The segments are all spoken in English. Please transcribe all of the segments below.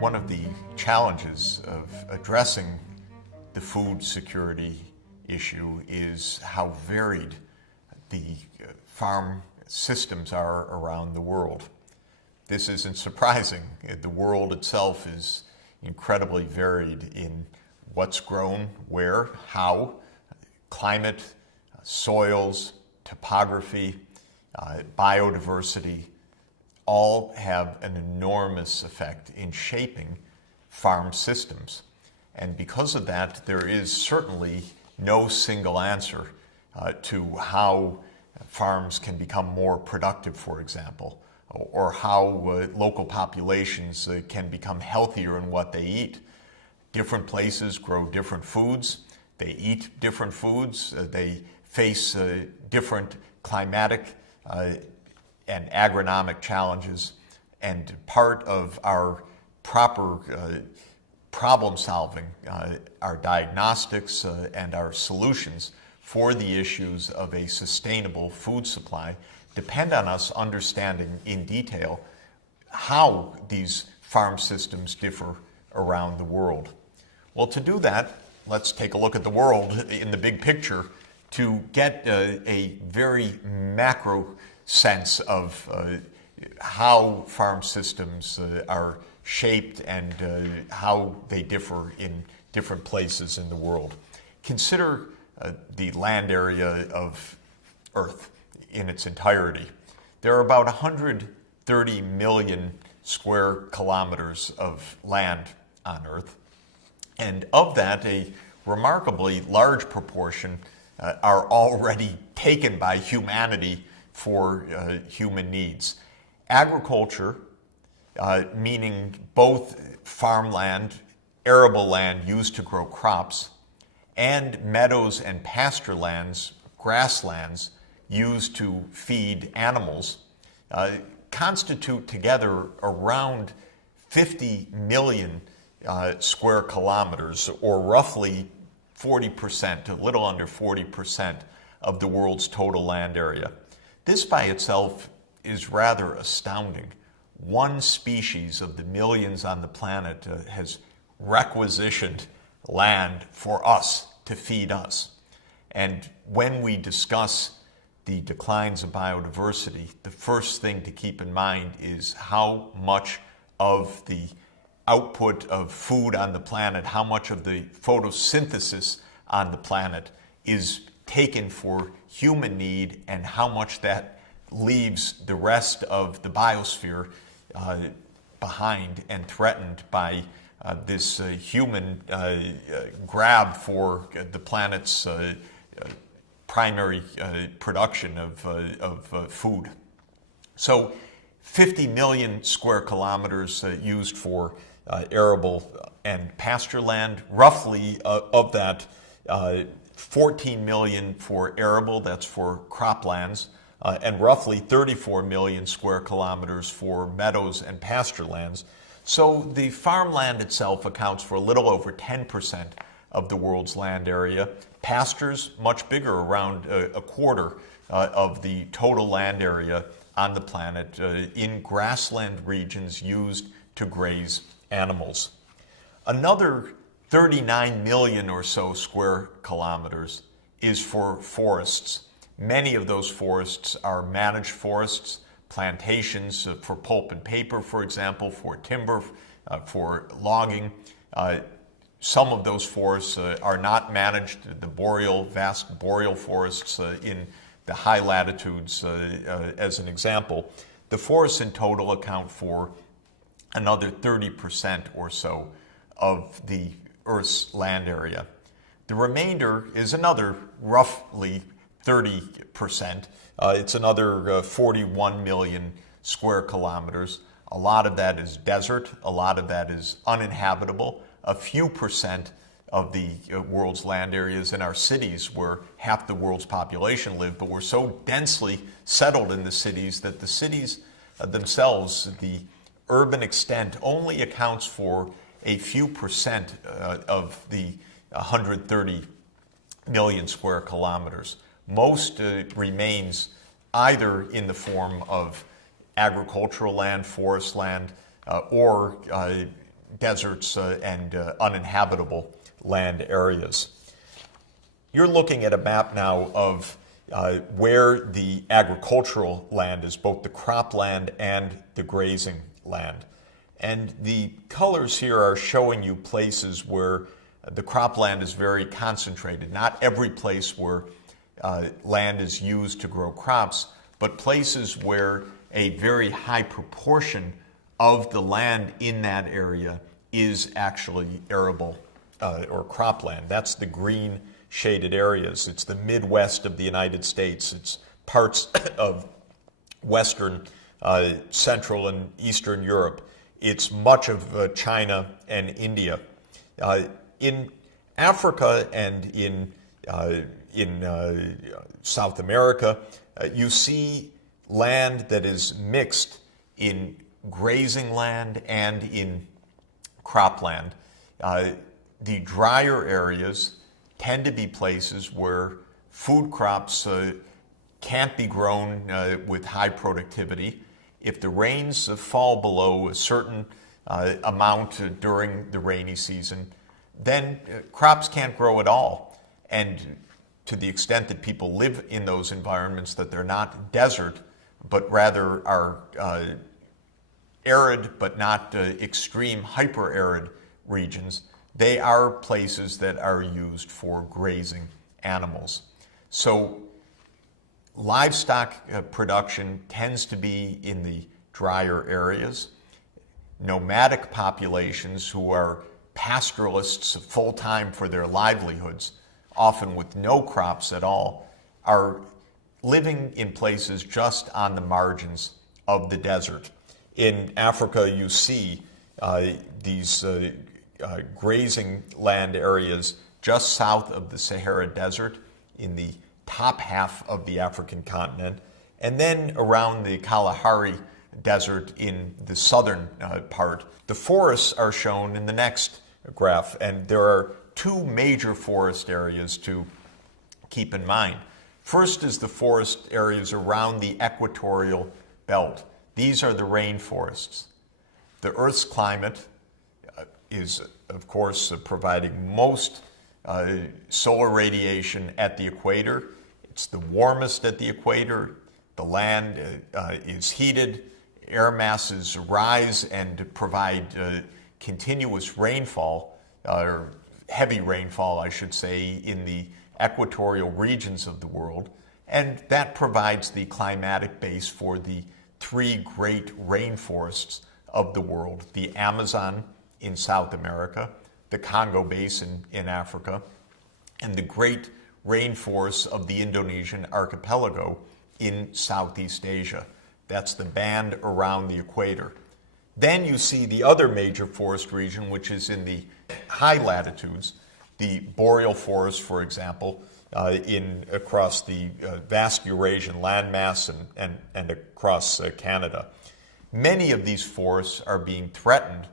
One of the challenges of addressing the food security issue is how varied the farm systems are around the world. This isn't surprising. The world itself is incredibly varied in what's grown, where, how, climate, soils, topography, biodiversity, all have an enormous effect in shaping farm systems. And because of that, there is certainly no single answer to how farms can become more productive, for example, or how local populations can become healthier in what they eat. Different places grow different foods, they eat different foods, they face different climatic and agronomic challenges, and part of our proper problem solving, our diagnostics and our solutions for the issues of a sustainable food supply depend on us understanding in detail how these farm systems differ around the world. Well, to do that, let's take a look at the world in the big picture to get a very macro sense of how farm systems are shaped and how they differ in different places in the world. Consider the land area of Earth in its entirety. There are about 130 million square kilometers of land on Earth, and of that, a remarkably large proportion are already taken by humanity for human needs. Agriculture, meaning both farmland, arable land used to grow crops, and meadows and pasture lands, grasslands used to feed animals, constitute together around 50 million square kilometers, or roughly 40%, a little under 40% of the world's total land area. This by itself is rather astounding. One species of the millions on the planet has requisitioned land for us to feed us. And when we discuss the declines of biodiversity, the first thing to keep in mind is how much of the output of food on the planet, how much of the photosynthesis on the planet is taken for human need, and how much that leaves the rest of the biosphere behind and threatened by this human grab for the planet's primary production of food. So 50 million square kilometers used for arable and pasture land, roughly of that 14 million for arable, that's for croplands, and roughly 34 million square kilometers for meadows and pasture lands. So the farmland itself accounts for a little over 10% of the world's land area. Pastures, much bigger, around a quarter of the total land area on the planet in grassland regions used to graze animals. Another 39 million or so square kilometers is for forests. Many of those forests are managed forests, plantations for pulp and paper, for example, for timber, for logging. Some of those forests are not managed, the vast boreal forests in the high latitudes, as an example. The forests in total account for another 30% or so of the Earth's land area. The remainder is another roughly 30%. It's another 41 million square kilometers. A lot of that is desert, a lot of that is uninhabitable. A few percent of the world's land areas in our cities where half the world's population live, but we're so densely settled in the cities that the cities themselves, the urban extent, only accounts for a few percent of the 130 million square kilometers. Most remains either in the form of agricultural land, forest land, or deserts and uninhabitable land areas. You're looking at a map now of where the agricultural land is, both the cropland and the grazing land. And the colors here are showing you places where the cropland is very concentrated. Not every place where land is used to grow crops, but places where a very high proportion of the land in that area is actually arable or cropland. That's the green shaded areas. It's the Midwest of the United States. It's parts of Western, Central, and Eastern Europe. It's much of China and India. In Africa and in South America, you see land that is mixed in grazing land and in cropland. The drier areas tend to be places where food crops can't be grown with high productivity. If the rains fall below a certain amount during the rainy season, then crops can't grow at all. And to the extent that people live in those environments, that they're not desert, but rather are arid but not extreme hyper-arid regions, they are places that are used for grazing animals. So livestock production tends to be in the drier areas. Nomadic populations who are pastoralists full-time for their livelihoods, often with no crops at all, are living in places just on the margins of the desert. In Africa, you see these grazing land areas just south of the Sahara Desert in the top half of the African continent, and then around the Kalahari Desert in the southern part. The forests are shown in the next graph, and there are two major forest areas to keep in mind. First is the forest areas around the equatorial belt. These are the rainforests. The Earth's climate is, of course, providing most solar radiation at the equator. It's the warmest at the equator. The land is heated. Air masses rise and provide continuous rainfall, or heavy rainfall, I should say, in the equatorial regions of the world. And that provides the climatic base for the three great rainforests of the world: the Amazon in South America, the Congo Basin in Africa, and the great rainforests of the Indonesian archipelago in Southeast Asia. That's the band around the equator. Then you see the other major forest region, which is in the high latitudes, the boreal forest, for example, across the vast Eurasian landmass and across Canada. Many of these forests are being threatened,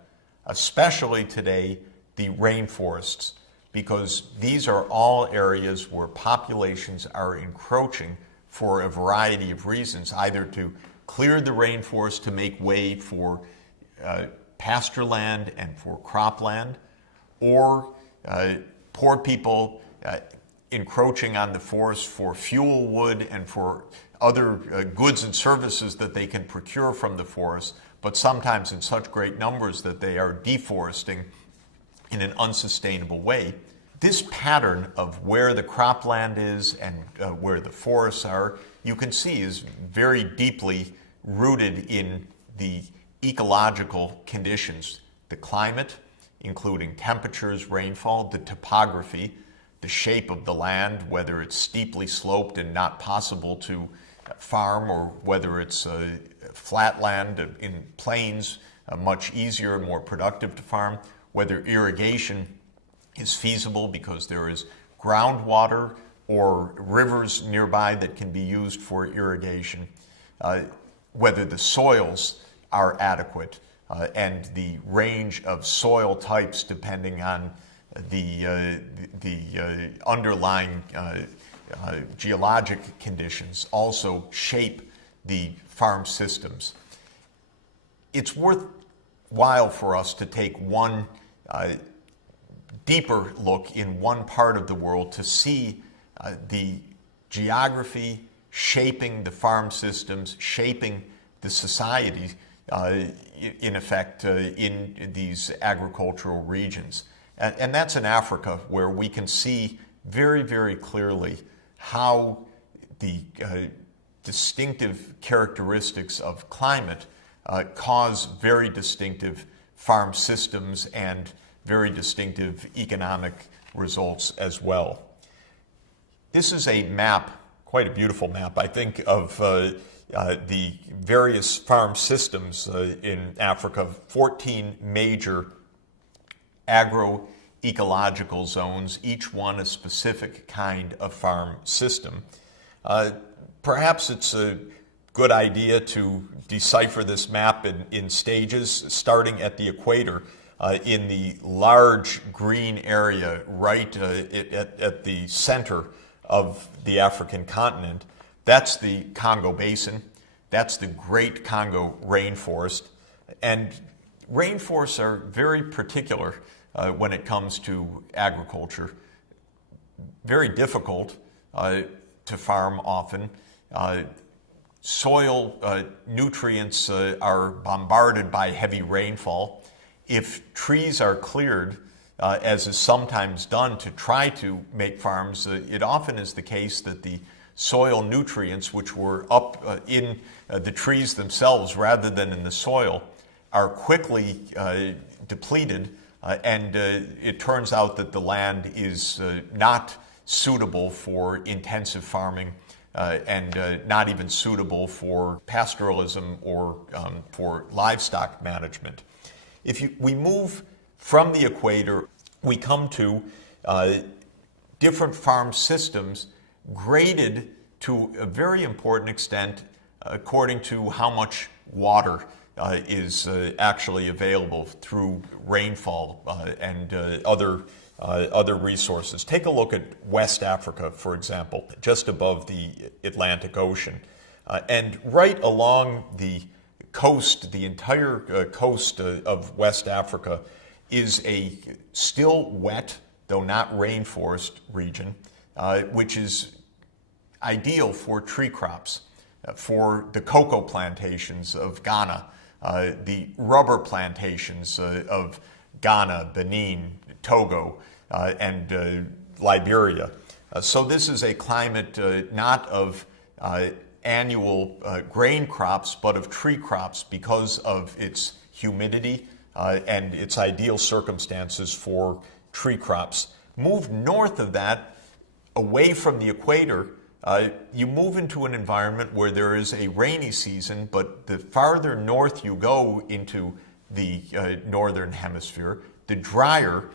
especially today, the rainforests, because these are all areas where populations are encroaching for a variety of reasons, either to clear the rainforest to make way for pasture land and for cropland, or poor people encroaching on the forest for fuel wood and for other goods and services that they can procure from the forest, but sometimes in such great numbers that they are deforesting in an unsustainable way. This pattern of where the cropland is and where the forests are, you can see is very deeply rooted in the ecological conditions, the climate, including temperatures, rainfall, the topography, the shape of the land, whether it's steeply sloped and not possible to farm, or whether it's flat land in plains, much easier and more productive to farm, whether irrigation is feasible because there is groundwater or rivers nearby that can be used for irrigation, whether the soils are adequate, and the range of soil types depending on the underlying geologic conditions shape the farm systems. It's worthwhile for us to take one deeper look in one part of the world to see the geography shaping the farm systems, shaping the society, in effect, in these agricultural regions. And that's in Africa, where we can see very, very clearly how the distinctive characteristics of climate cause very distinctive farm systems and very distinctive economic results as well. This is a map, quite a beautiful map, I think, of the various farm systems in Africa, 14 major agroecological zones, each one a specific kind of farm system. Perhaps it's a good idea to decipher this map in stages, starting at the equator in the large green area right at the center of the African continent. That's the Congo Basin. That's the Great Congo Rainforest. And rainforests are very particular when it comes to agriculture. Very difficult to farm often. Soil nutrients are bombarded by heavy rainfall. If trees are cleared, as is sometimes done to try to make farms, it often is the case that the soil nutrients, which were up in the trees themselves rather than in the soil, are quickly depleted, and it turns out that the land is not suitable for intensive farming and not even suitable for pastoralism or for livestock management. If we move from the equator, we come to different farm systems graded to a very important extent according to how much water is actually available through rainfall and other resources. Take a look at West Africa, for example, just above the Atlantic Ocean. And right along the coast, the entire coast of West Africa is a still wet, though not rainforest region, which is ideal for tree crops, for the cocoa plantations of Ghana, the rubber plantations of Ghana, Benin, Togo, and Liberia. So this is a climate not of annual grain crops, but of tree crops because of its humidity and its ideal circumstances for tree crops. Move north of that, away from the equator, you move into an environment where there is a rainy season, but the farther north you go into the northern hemisphere, the drier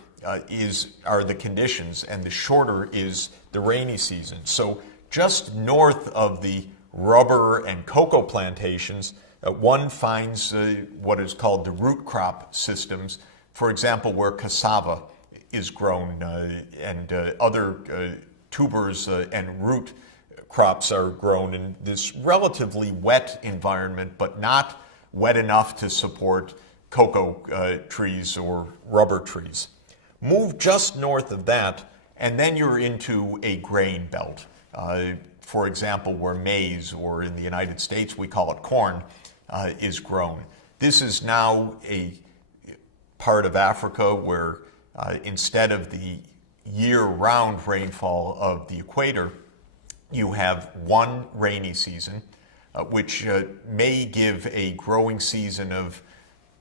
are the conditions, and the shorter is the rainy season. So just north of the rubber and cocoa plantations, one finds what is called the root crop systems, for example, where cassava is grown and other tubers and root crops are grown in this relatively wet environment, but not wet enough to support cocoa trees or rubber trees. Move just north of that, and then you're into a grain belt. For example, where maize, or in the United States we call it corn, is grown. This is now a part of Africa where instead of the year-round rainfall of the equator, you have one rainy season, which may give a growing season of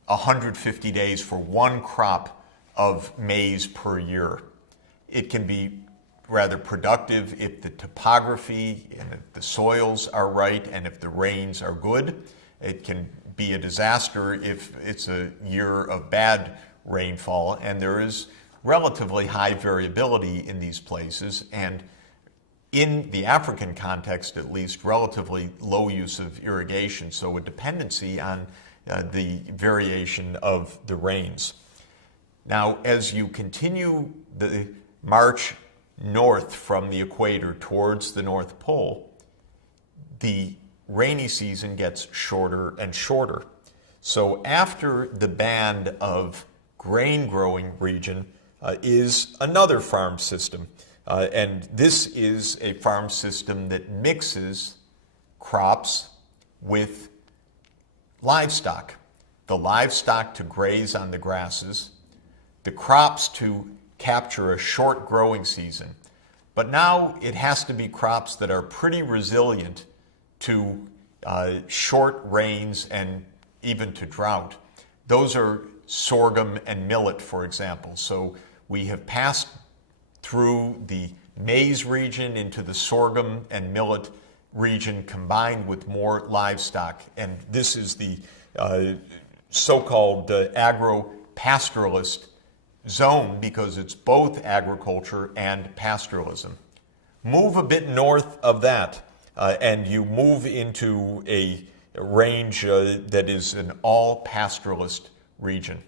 150 days for one crop of maize per year. It can be rather productive if the topography and if the soils are right and if the rains are good. It can be a disaster if it's a year of bad rainfall, and there is relatively high variability in these places, and in the African context at least, relatively low use of irrigation, so a dependency on the variation of the rains. Now, as you continue the march north from the equator towards the North Pole, the rainy season gets shorter and shorter. So after the band of grain growing region is another farm system. And this is a farm system that mixes crops with livestock. The livestock to graze on the grasses, the crops to capture a short growing season. But now it has to be crops that are pretty resilient to short rains and even to drought. Those are sorghum and millet, for example. So we have passed through the maize region into the sorghum and millet region combined with more livestock. And this is the so-called agro-pastoralist zone because it's both agriculture and pastoralism. Move a bit north of that and you move into a range that is an all-pastoralist region.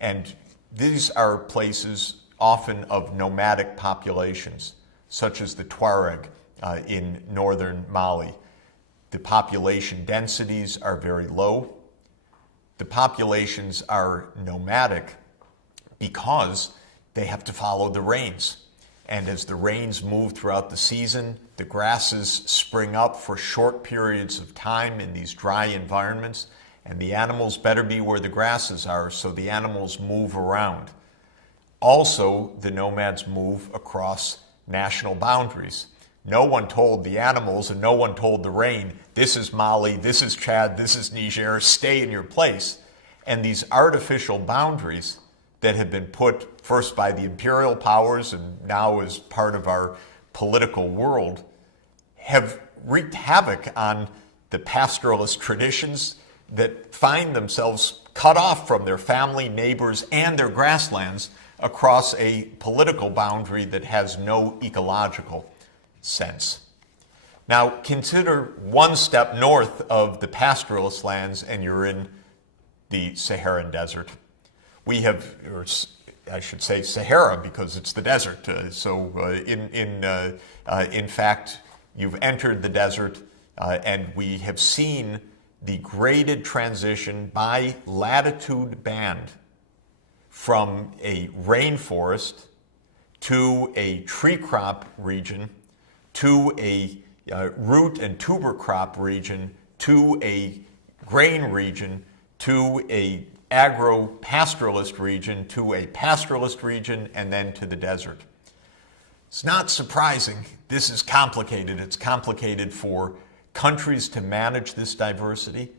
And these are places often of nomadic populations, such as the Tuareg in northern Mali. The population densities are very low. The populations are nomadic because they have to follow the rains. And as the rains move throughout the season, the grasses spring up for short periods of time in these dry environments, and the animals better be where the grasses are, so the animals move around. Also, the nomads move across national boundaries. No one told the animals and no one told the rain, this is Mali, this is Chad, this is Niger, stay in your place. And these artificial boundaries that have been put first by the imperial powers and now as part of our political world have wreaked havoc on the pastoralist traditions that find themselves cut off from their family, neighbors, and their grasslands across a political boundary that has no ecological sense. Now consider one step north of the pastoralist lands and you're in the Saharan desert. We have, or I should say Sahara because it's the desert. In fact, you've entered the desert and we have seen the graded transition by latitude band from a rainforest to a tree crop region to a root and tuber crop region to a grain region to a agro-pastoralist region to a pastoralist region and then to the desert. It's not surprising. This is complicated. It's complicated for countries to manage this diversity.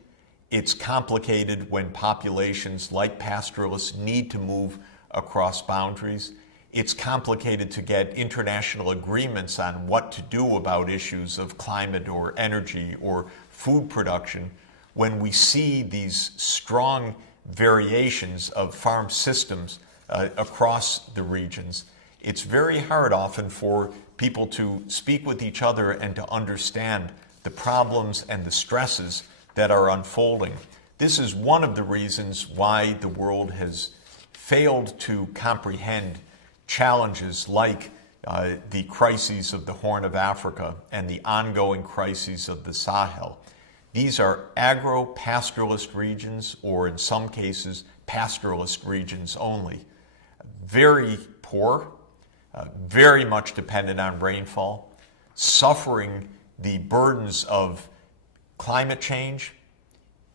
It's complicated when populations like pastoralists need to move across boundaries. It's complicated to get international agreements on what to do about issues of climate or energy or food production when we see these strong variations of farm systems across the regions. It's very hard often for people to speak with each other and to understand the problems and the stresses that are unfolding. This is one of the reasons why the world has failed to comprehend challenges like the crises of the Horn of Africa and the ongoing crises of the Sahel. These are agro-pastoralist regions, or in some cases, pastoralist regions only. Very poor, very much dependent on rainfall, suffering the burdens of climate change,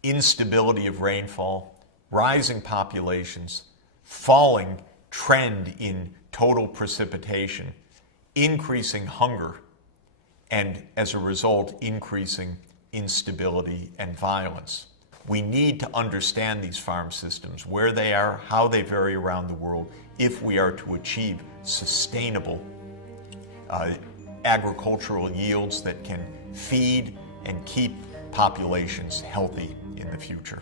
instability of rainfall, rising populations, falling trend in total precipitation, increasing hunger, and as a result, increasing instability and violence. We need to understand these farm systems, where they are, how they vary around the world, if we are to achieve sustainable agricultural yields that can feed and keep populations healthy in the future.